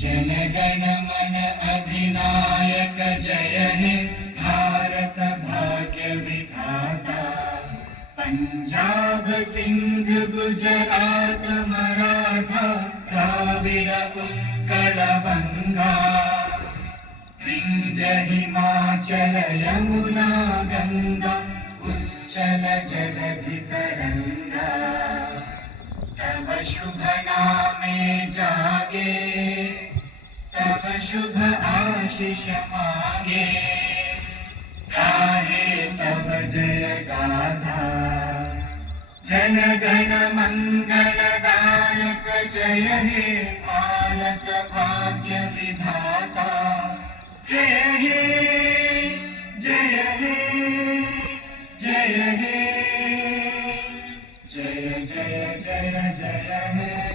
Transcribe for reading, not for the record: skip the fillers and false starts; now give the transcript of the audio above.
जनगण मन अधिनायक जय हे भारत भाग्य विधाता। पंजाब सिंध गुजरात मराठा द्राविड उत्कल बंगा। विंध्य हिमाचल यमुना गंगा उच्चल जलधि तरंगा। तव शुभ नामे जागे तव शुभ आशीष मागे। गाहे तव जय गाथा जनगण मंगलदायक जय हे भारत भाग्य विधाता। जय हे जय हे जय हे जय जय जय जय हे।